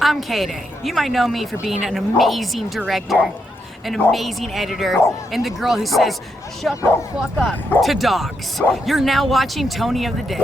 I'm K-Day. You might know me for being an amazing director, an amazing editor, and the girl who says, "Shut the fuck up," to dogs. You're now watching Tony of the Dead.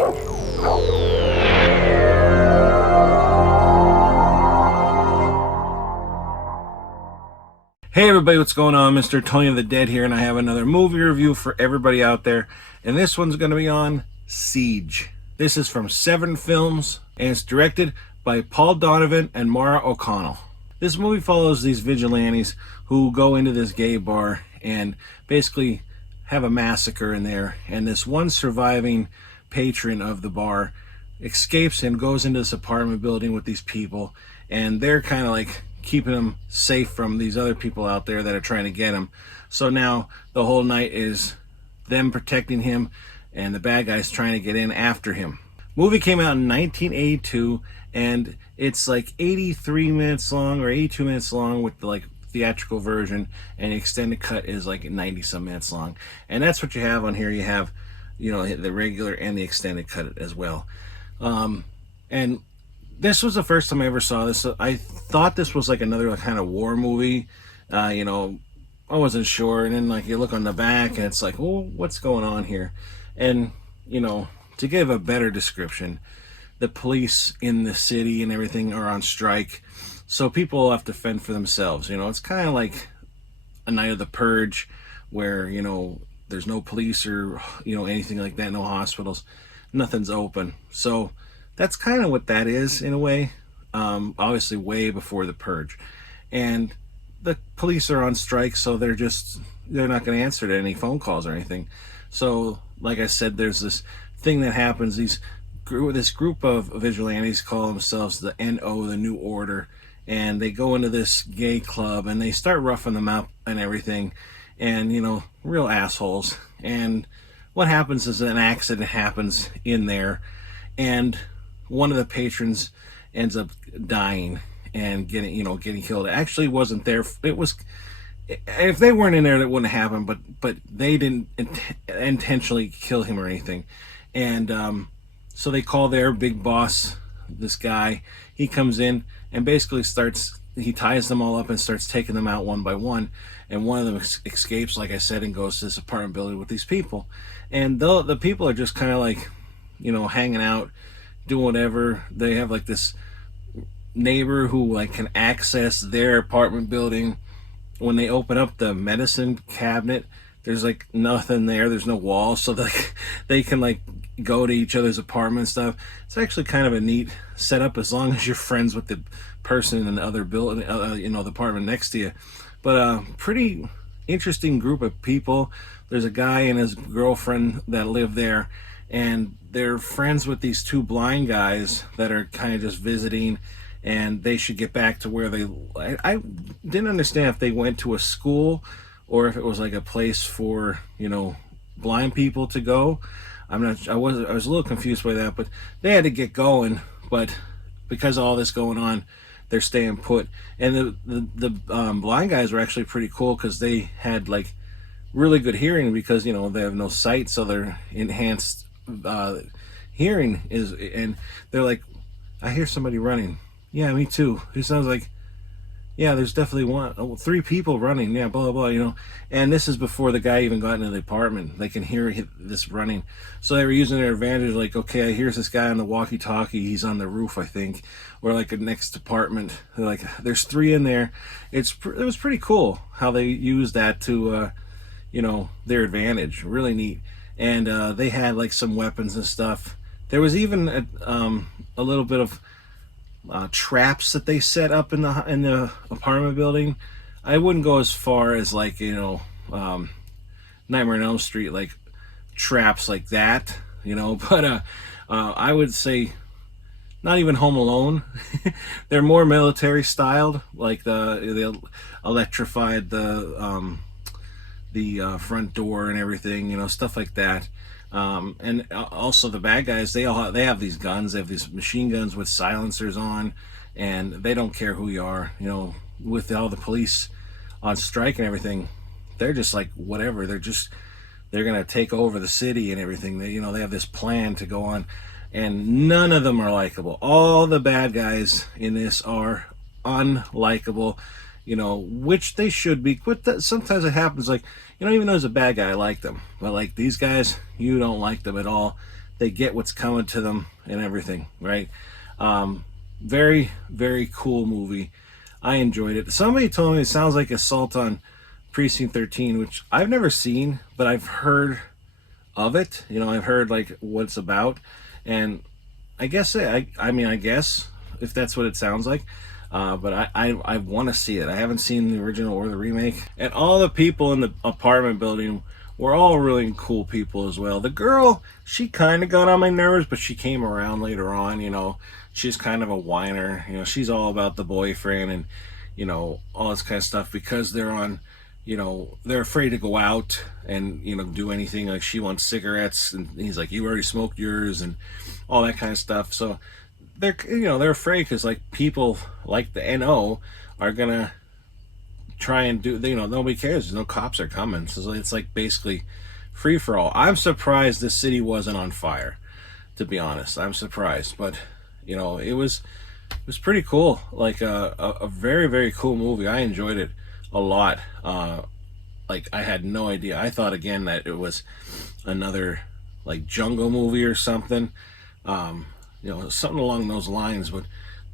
Hey everybody, what's going on? Mr. Tony of the Dead here, and I have another movie review for everybody out there. And this one's going to be on Siege. This is from Severin Films, and it's directed by Paul Donovan and Maura O'Connell. This movie follows these vigilantes who go into this gay bar and basically have a massacre in there. And this one surviving patron of the bar escapes and goes into this apartment building with these people, and they're kind of like keeping him safe from these other people out there that are trying to get him. So now the whole night is them protecting him and the bad guys trying to get in after him. Movie came out in 1982, and it's like 83 minutes long or 82 minutes long with the like theatrical version, and the extended cut is like 90 some minutes long. And that's what you have on here. You have, you know, the regular and the extended cut as well. And this was the first time I ever saw this. I thought this was like another kind of war movie. You know, I wasn't sure. And then like you look on the back and it's like, well, what's going on here? And, you know, to give a better description, the police in the city and everything are on strike. So people have to fend for themselves. You know, it's kind of like a night of the purge where, you know, there's no police or, you know, anything like that, no hospitals, nothing's open. So that's kind of what that is in a way. Obviously way before the purge, and the police are on strike, so they're not going to answer to any phone calls or anything. So like I said, there's this thing that happens. This group of vigilantes call themselves the NO, the New Order, and they go into this gay club and they start roughing them up and everything, and you know, real assholes. And what happens is an accident happens in there, and one of the patrons ends up dying and getting killed. It actually wasn't there. It was, if they weren't in there, that wouldn't happen. But they didn't intentionally kill him or anything. And so they call their big boss, this guy. He comes in and basically he ties them all up and starts taking them out one by one. And one of them escapes, like I said, and goes to this apartment building with these people. And the people are just kind of like, you know, hanging out, doing whatever. They have like this neighbor who like can access their apartment building. When they open up the medicine cabinet, there's like nothing there. There's no walls, so they can like go to each other's apartment and stuff. It's actually kind of a neat setup as long as you're friends with the person in the other building, you know, the apartment next to you. But pretty interesting group of people. There's a guy and his girlfriend that live there, and they're friends with these two blind guys that are kind of just visiting, and they should get back to where I didn't understand if they went to a school or if it was like a place for, you know, blind people to go. I was a little confused by that, but they had to get going. But because of all this going on, they're staying put. And the blind guys were actually pretty cool because they had like really good hearing because, you know, they have no sight, so their enhanced hearing is, and they're like, I hear somebody running. Yeah, me too. It sounds like, yeah, there's definitely 3 people running. Yeah, blah, blah, blah, you know. And this is before the guy even got into the apartment. They can hear this running. So they were using their advantage, like, okay, here's this guy on the walkie-talkie. He's on the roof, I think, or like a next apartment. They're like, there's 3 in there. It was pretty cool how they used that to, you know, their advantage. Really neat. And they had like some weapons and stuff. There was even a little bit of traps that they set up in the apartment building. I wouldn't go as far as like, you know, Nightmare on Elm Street, like traps like that, you know, but I would say not even Home Alone. They're more military styled, like they electrified the front door and everything, you know, stuff like that. And also the bad guys, they have these guns. They have these machine guns with silencers on, and they don't care who you are. You know, with all the police on strike and everything, they're just like whatever. They're gonna take over the city and everything. They have this plan to go on. and none of them are likable. All the bad guys in this are unlikable, you know, which they should be. Sometimes it happens, like, you don't even know there's a bad guy, I like them, but like these guys, you don't like them at all. They get what's coming to them and everything, right? Very, very cool movie. I enjoyed it. Somebody told me it sounds like Assault on Precinct 13, which I've never seen, but I've heard of it. You know, I've heard like what it's about, and I guess I guess if that's what it sounds like. But I want to see it. I haven't seen the original or the remake. And all the people in the apartment building were all really cool people as well. The girl, she kind of got on my nerves, but she came around later on. You know, she's kind of a whiner. You know, she's all about the boyfriend and, you know, all this kind of stuff, because they're on, you know, they're afraid to go out and, you know, do anything. Like, she wants cigarettes, and he's like, you already smoked yours, and all that kind of stuff. So they're, you know, they're afraid because, like, people like the NO are gonna try and do, you know, nobody cares. There's no cops are coming, so it's like basically free for all. I'm surprised this city wasn't on fire, to be honest. I'm surprised, but you know, it was pretty cool. Like a very, very cool movie. I enjoyed it a lot. Like, I had no idea. I thought again that it was another like jungle movie or something. You know, something along those lines, but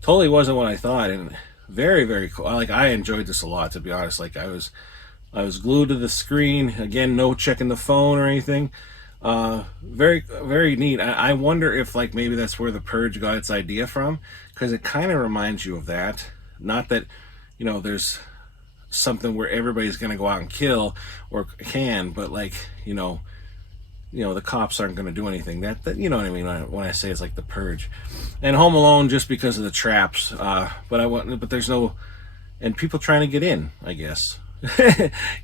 totally wasn't what I thought. And very, very cool. I enjoyed this a lot, to be honest. Like, I was glued to the screen. Again, no checking the phone or anything. Very, very neat. I wonder if, like, maybe that's where The Purge got its idea from, because it kind of reminds you of that. Not that, you know, there's something where everybody's going to go out and kill or can, but like, you know, the cops aren't going to do anything. That you know what I mean when I say it's like The Purge. And Home Alone, just because of the traps. But there's no, and people trying to get in, I guess.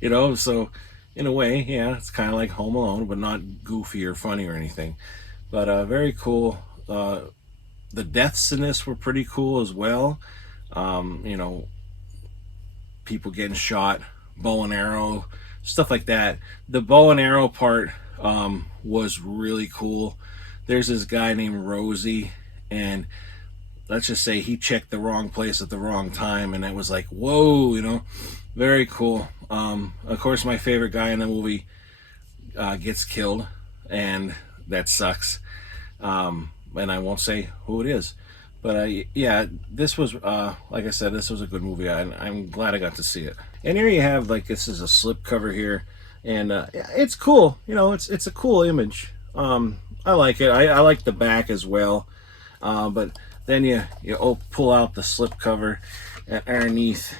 You know, so in a way, yeah, it's kind of like Home Alone, but not goofy or funny or anything. But very cool. The deaths in this were pretty cool as well. You know, people getting shot, bow and arrow, stuff like that. The bow and arrow part was really cool. There's this guy named Rosie, and let's just say he checked the wrong place at the wrong time, and it was like, whoa, you know, very cool. Of course, my favorite guy in the movie gets killed, and that sucks. And I won't say who it is, but yeah, this was like I said, this was a good movie. I'm glad I got to see it. And here you have, like, this is a slip cover here, and it's cool. You know, it's a cool image. I like it. I like the back as well. But then you pull out the slip cover, and underneath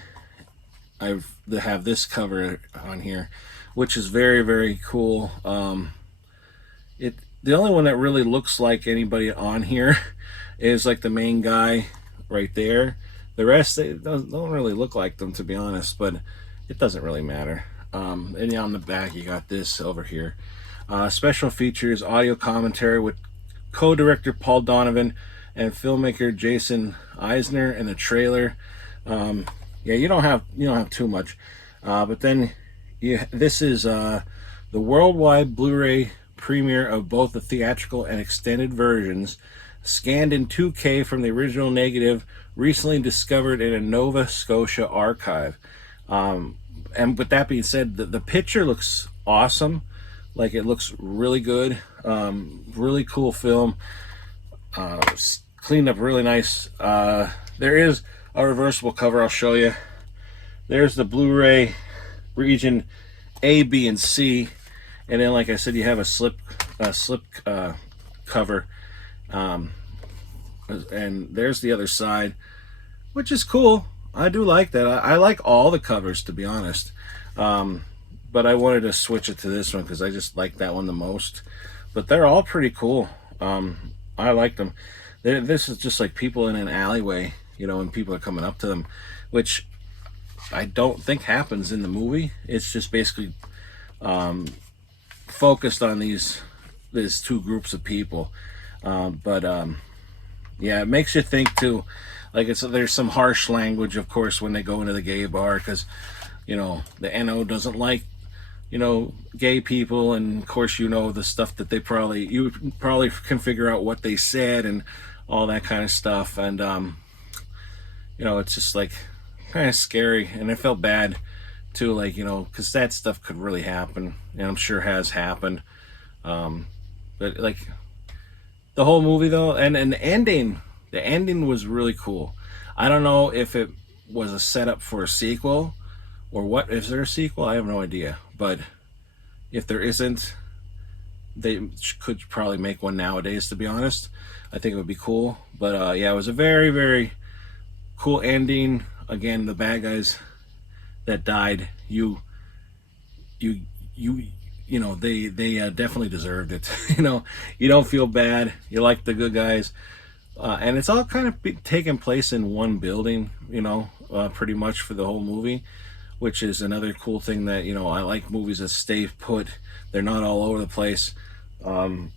I have this cover on here, which is very, very cool. The only one that really looks like anybody on here is like the main guy right there. The rest, they don't really look like them, to be honest, but it doesn't really matter. And on the back you got this over here. Special features, audio commentary with co-director Paul Donovan and filmmaker Jason Eisner, and the trailer. Yeah, you don't have too much, but then this is the worldwide Blu-ray premiere of both the theatrical and extended versions, scanned in 2K from the original negative, recently discovered in a Nova Scotia archive. And with that being said, the picture looks awesome. Like, it looks really good. Really cool film. Cleaned up really nice. There is a reversible cover. I'll show you. There's the Blu-ray region A, B, and C, and then, like I said, you have a slip cover, and there's the other side, which is cool. I do like that. I like all the covers, to be honest, but I wanted to switch it to this one because I just like that one the most. But they're all pretty cool. I like them. This is just like people in an alleyway, you know, and people are coming up to them, which I don't think happens in the movie. It's just basically focused on these two groups of people. Yeah, it makes you think too. Like, there's some harsh language, of course, when they go into the gay bar, because, you know, the NO doesn't like, you know, gay people, and of course, you know, the stuff that you probably can figure out what they said and all that kind of stuff. And you know, it's just like kind of scary, and I felt bad too, like, you know, because that stuff could really happen, and I'm sure has happened. But like the whole movie though, and the ending was really cool. I don't know if it was a setup for a sequel or what. Is there a sequel? I have no idea. But if there isn't, they could probably make one nowadays, to be honest. I think it would be cool. But yeah, it was a very, very cool ending. Again, the bad guys that died, you know, they definitely deserved it. You know, you don't feel bad. You like the good guys. And it's all kind of taking place in one building, you know, pretty much for the whole movie, which is another cool thing that, you know, I like movies that stay put. They're not all over the place.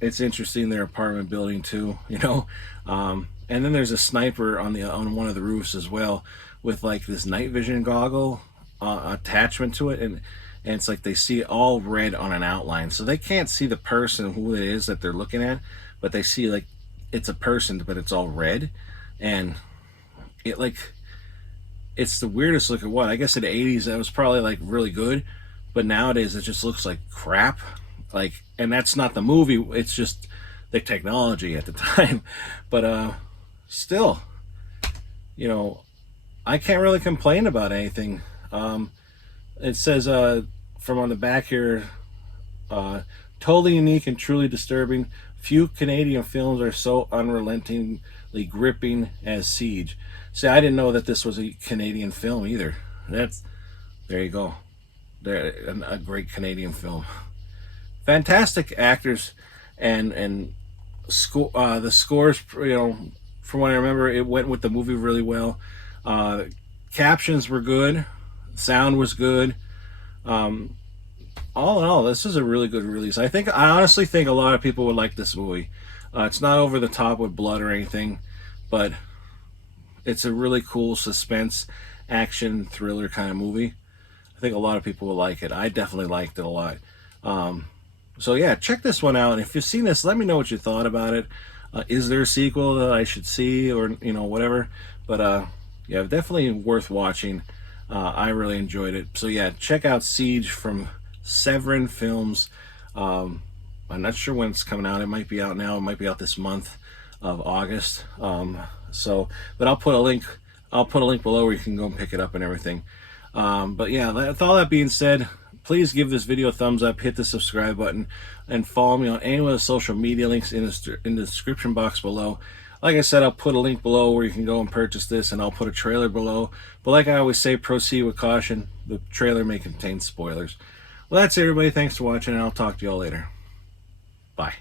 It's interesting, their apartment building too, you know. And then there's a sniper on one of the roofs as well, with like this night vision goggle attachment to it, and it's like they see all red on an outline, so they can't see the person who it is that they're looking at, but they see like it's a person, but it's all red. And it like, it's the weirdest looking one. I guess in the 80s that was probably like really good, but nowadays it just looks like crap. Like, and that's not the movie, it's just the technology at the time. But still, you know, I can't really complain about anything. It says from on the back here, totally unique and truly disturbing. Few Canadian films are so unrelentingly gripping as Siege. See, I didn't know that this was a Canadian film either. There you go. A great Canadian film. Fantastic actors, and the scores, you know, from what I remember, it went with the movie really well. Captions were good, sound was good. All in all, this is a really good release. I honestly think a lot of people would like this movie. It's not over the top with blood or anything, but it's a really cool suspense, action, thriller kind of movie. I think a lot of people will like it. I definitely liked it a lot. So yeah, check this one out. And if you've seen this, let me know what you thought about it. Is there a sequel that I should see, or, you know, whatever? But yeah, definitely worth watching. I really enjoyed it. So yeah, check out Siege from Severin Films. I'm not sure when it's coming out. It might be out now. It might be out this month of August. But I'll put a link below where you can go and pick it up and everything. But yeah, with all that being said, please give this video a thumbs up, hit the subscribe button, and follow me on any of the social media links in the description box below. Like I said, I'll put a link below where you can go and purchase this, and I'll put a trailer below. But like I always say, proceed with caution. The trailer may contain spoilers. Well, that's it, everybody. Thanks for watching, and I'll talk to y'all later. Bye.